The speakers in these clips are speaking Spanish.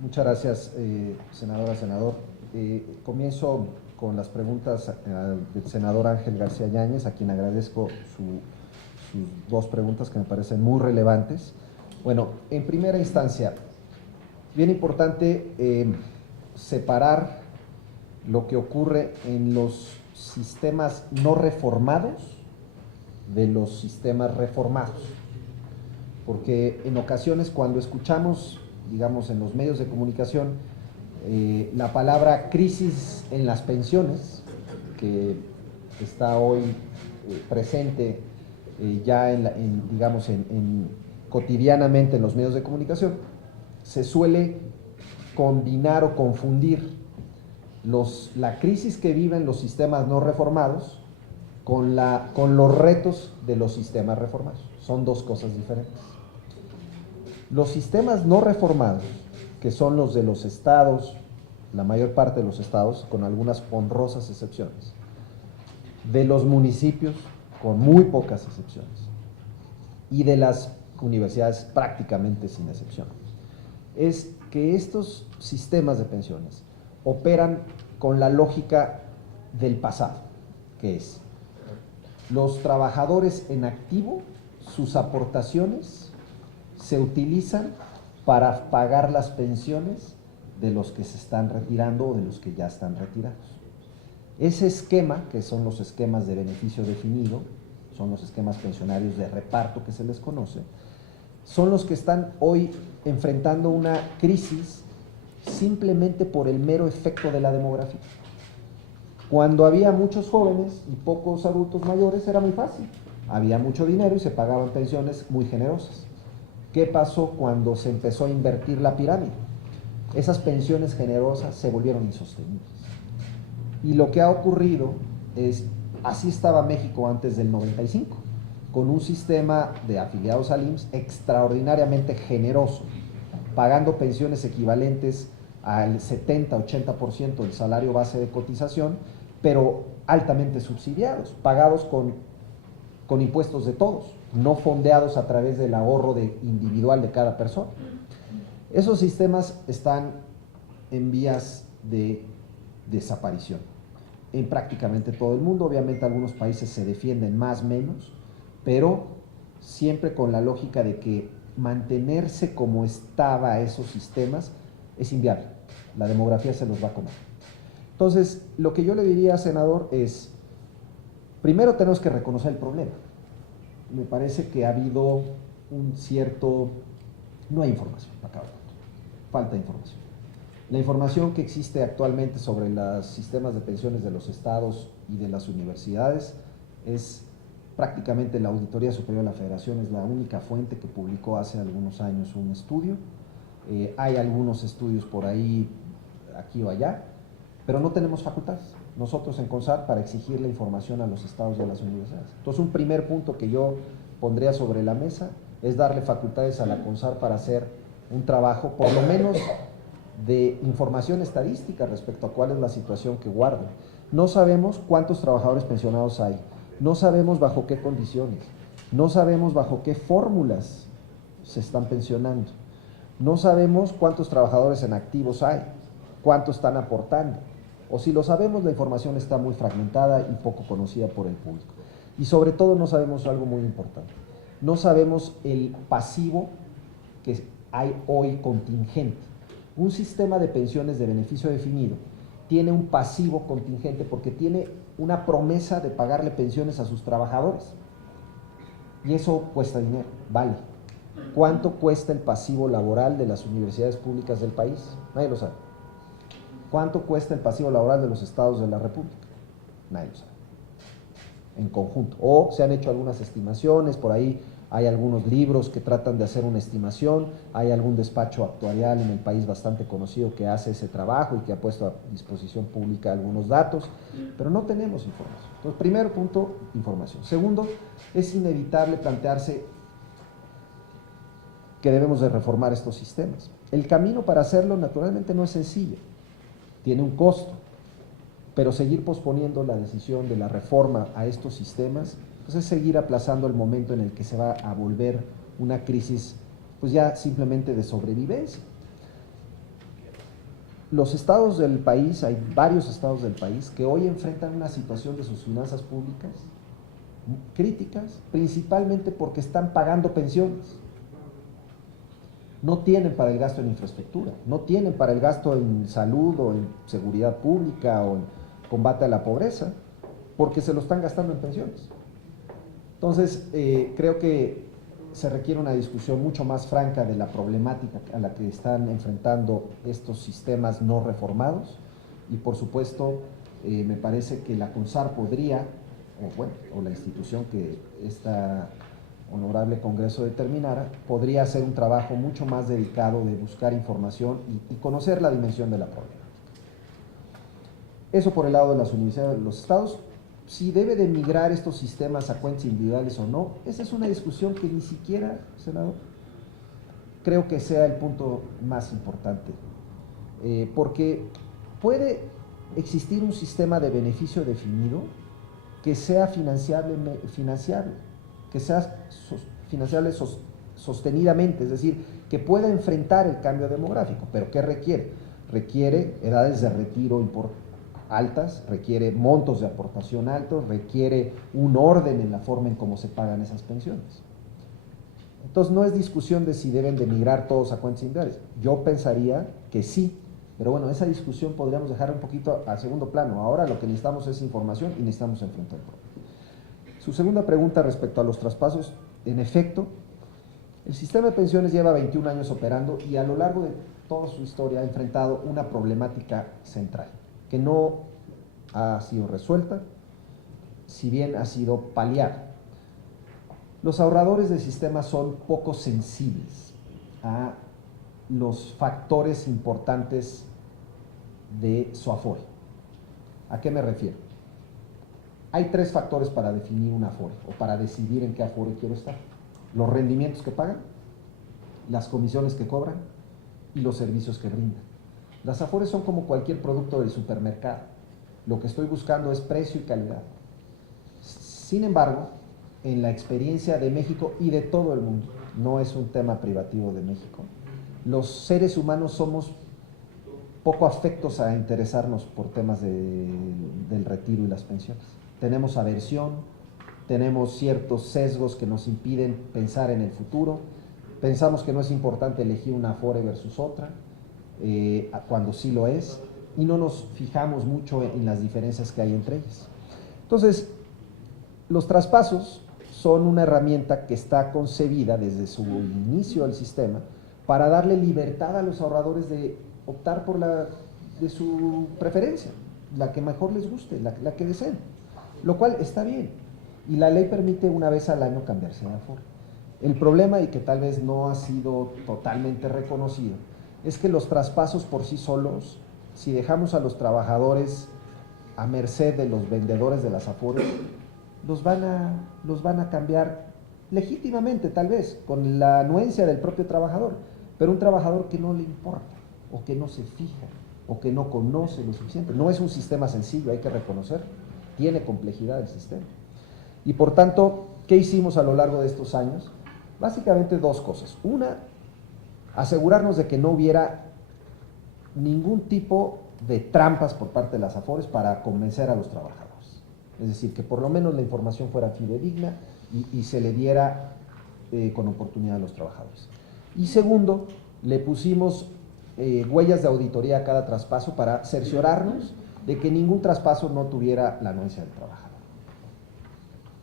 Muchas gracias, senadora, senador. Comienzo con las preguntas del senador Ángel García Yáñez, a quien agradezco sus dos preguntas que me parecen muy relevantes. Bueno, en primera instancia, bien importante separar lo que ocurre en los sistemas no reformados de los sistemas reformados. Porque en ocasiones cuando escuchamos, digamos, en los medios de comunicación, la palabra crisis en las pensiones, que está hoy presente ya digamos, cotidianamente en los medios de comunicación, se suele combinar o confundir la crisis que viven los sistemas no reformados con los retos de los sistemas reformados. Son dos cosas diferentes. Los sistemas no reformados, que son los de los estados, la mayor parte de los estados, con algunas honrosas excepciones, de los municipios, con muy pocas excepciones, y de las universidades prácticamente sin excepción, es que estos sistemas de pensiones operan con la lógica del pasado, que es los trabajadores en activo, sus aportaciones se utilizan para pagar las pensiones de los que se están retirando o de los que ya están retirados. Ese esquema, que son los esquemas de beneficio definido, son los esquemas pensionarios de reparto que se les conoce, son los que están hoy enfrentando una crisis simplemente por el mero efecto de la demografía. Cuando había muchos jóvenes y pocos adultos mayores era muy fácil, había mucho dinero y se pagaban pensiones muy generosas. ¿Qué pasó cuando se empezó a invertir la pirámide? Esas pensiones generosas se volvieron insostenibles. Y lo que ha ocurrido es, así estaba México antes del 95, con un sistema de afiliados al IMSS extraordinariamente generoso, pagando pensiones equivalentes al 70-80% del salario base de cotización, pero altamente subsidiados, pagados con impuestos de todos, no fondeados a través del ahorro individual de cada persona. Esos sistemas están en vías de desaparición en prácticamente todo el mundo. Obviamente algunos países se defienden más, menos, pero siempre con la lógica de que mantenerse como estaba esos sistemas es inviable. La demografía se los va a comer. Entonces, lo que yo le diría, senador, es, primero tenemos que reconocer el problema. Me parece que ha habido un cierto, no hay información, falta información. La información que existe actualmente sobre los sistemas de pensiones de los estados y de las universidades es prácticamente la Auditoría Superior de la Federación, es la única fuente que publicó hace algunos años un estudio. Hay algunos estudios por ahí, aquí o allá, pero no tenemos facultades nosotros en CONSAR para exigir la información a los estados y a las universidades. Entonces, un primer punto que yo pondría sobre la mesa es darle facultades a la CONSAR para hacer un trabajo, por lo menos de información estadística respecto a cuál es la situación que guardan. No sabemos cuántos trabajadores pensionados hay, no sabemos bajo qué condiciones, no sabemos bajo qué fórmulas se están pensionando, no sabemos cuántos trabajadores en activos hay, cuánto están aportando, o si lo sabemos, la información está muy fragmentada y poco conocida por el público. Y sobre todo no sabemos algo muy importante, no sabemos el pasivo que hay hoy contingente. Un sistema de pensiones de beneficio definido tiene un pasivo contingente porque tiene una promesa de pagarle pensiones a sus trabajadores. Y eso cuesta dinero, vale. ¿Cuánto cuesta el pasivo laboral de las universidades públicas del país? Nadie lo sabe. ¿Cuánto cuesta el pasivo laboral de los estados de la República? Nadie lo sabe. En conjunto. O se han hecho algunas estimaciones, por ahí hay algunos libros que tratan de hacer una estimación, hay algún despacho actuarial en el país bastante conocido que hace ese trabajo y que ha puesto a disposición pública algunos datos, pero no tenemos información. Entonces, primer punto, información. Segundo, es inevitable plantearse que debemos de reformar estos sistemas. El camino para hacerlo naturalmente no es sencillo, tiene un costo, pero seguir posponiendo la decisión de la reforma a estos sistemas pues es seguir aplazando el momento en el que se va a volver una crisis pues ya simplemente de sobrevivencia. los estados del país, hay varios estados del país que hoy enfrentan una situación de sus finanzas públicas críticas, principalmente porque están pagando pensiones. No tienen para el gasto en infraestructura, no tienen para el gasto en salud o en seguridad pública o en combate a la pobreza, porque se lo están gastando en pensiones. Entonces, creo que se requiere una discusión mucho más franca de la problemática a la que están enfrentando estos sistemas no reformados y, por supuesto, me parece que la CONSAR podría, o la institución que esta honorable Congreso determinara, podría hacer un trabajo mucho más dedicado de buscar información y conocer la dimensión de la problemática. Eso por el lado de las universidades de los estados. Si debe de migrar estos sistemas a cuentas individuales o no, esa es una discusión que ni siquiera, senador, creo que sea el punto más importante, porque puede existir un sistema de beneficio definido que sea financiable, que sea financiable sostenidamente, es decir, que pueda enfrentar el cambio demográfico. ¿Pero qué requiere? Requiere edades de retiro altas, requiere montos de aportación altos, requiere un orden en la forma en cómo se pagan esas pensiones. Entonces no es discusión de si deben de migrar todos a cuentas individuales. Yo pensaría que sí, pero bueno, esa discusión podríamos dejar un poquito a segundo plano. Ahora lo que necesitamos es información y necesitamos enfrentar el problema. Su segunda pregunta respecto a los traspasos, en efecto, el sistema de pensiones lleva 21 años operando y a lo largo de toda su historia ha enfrentado una problemática central, que no ha sido resuelta, si bien ha sido paliada. Los ahorradores del sistema son poco sensibles a los factores importantes de su Afore. ¿A qué me refiero? Hay 3 factores para definir un Afore o para decidir en qué Afore quiero estar: los rendimientos que pagan, las comisiones que cobran y los servicios que brindan. Las Afores son como cualquier producto del supermercado. Lo que estoy buscando es precio y calidad. Sin embargo, en la experiencia de México y de todo el mundo, no es un tema privativo de México, los seres humanos somos poco afectos a interesarnos por temas del retiro y las pensiones. Tenemos aversión, tenemos ciertos sesgos que nos impiden pensar en el futuro, pensamos que no es importante elegir una Afore versus otra, cuando sí lo es, y no nos fijamos mucho en las diferencias que hay entre ellas. Entonces, los traspasos son una herramienta que está concebida desde su inicio del sistema para darle libertad a los ahorradores de optar por la de su preferencia, la que mejor les guste, la que deseen, lo cual está bien, y la ley permite una vez al año cambiarse de Afore. El problema, y que tal vez no ha sido totalmente reconocido, es que los traspasos por sí solos, si dejamos a los trabajadores a merced de los vendedores de las Afores, los van a cambiar legítimamente, tal vez, con la anuencia del propio trabajador, pero un trabajador que no le importa, o que no se fija, o que no conoce lo suficiente. No es un sistema sencillo, hay que reconocer, tiene complejidad el sistema. Y por tanto, ¿qué hicimos a lo largo de estos años? Básicamente 2 cosas. Una, asegurarnos de que no hubiera ningún tipo de trampas por parte de las Afores para convencer a los trabajadores. Es decir, que por lo menos la información fuera fidedigna y se le diera con oportunidad a los trabajadores. Y segundo, le pusimos huellas de auditoría a cada traspaso para cerciorarnos de que ningún traspaso no tuviera la anuencia del trabajador.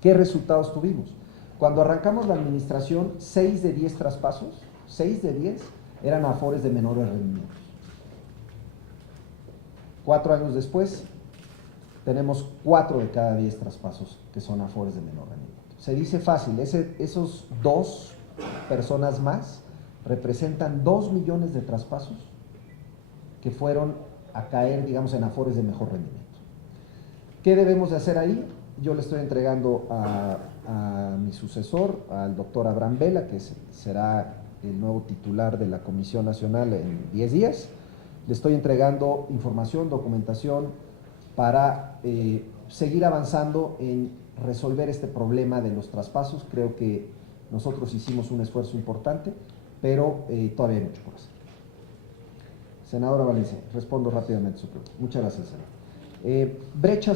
¿Qué resultados tuvimos? Cuando arrancamos la administración, 6 de 10 traspasos, 6 de 10 eran Afores de menores rendimientos. 4 años después, tenemos 4 de cada 10 traspasos que son Afores de menor rendimiento. Se dice fácil, esos 2 personas más representan 2 millones de traspasos que fueron a caer, digamos, en Afores de mejor rendimiento. ¿Qué debemos de hacer ahí? Yo le estoy entregando a mi sucesor, al doctor Abraham Vela, que será el nuevo titular de la Comisión Nacional en 10 días. Le estoy entregando información, documentación para seguir avanzando en resolver este problema de los traspasos. Creo que nosotros hicimos un esfuerzo importante, pero todavía hay mucho por hacer. Senadora Valencia, respondo rápidamente su pregunta. Muchas gracias, senador. Brechas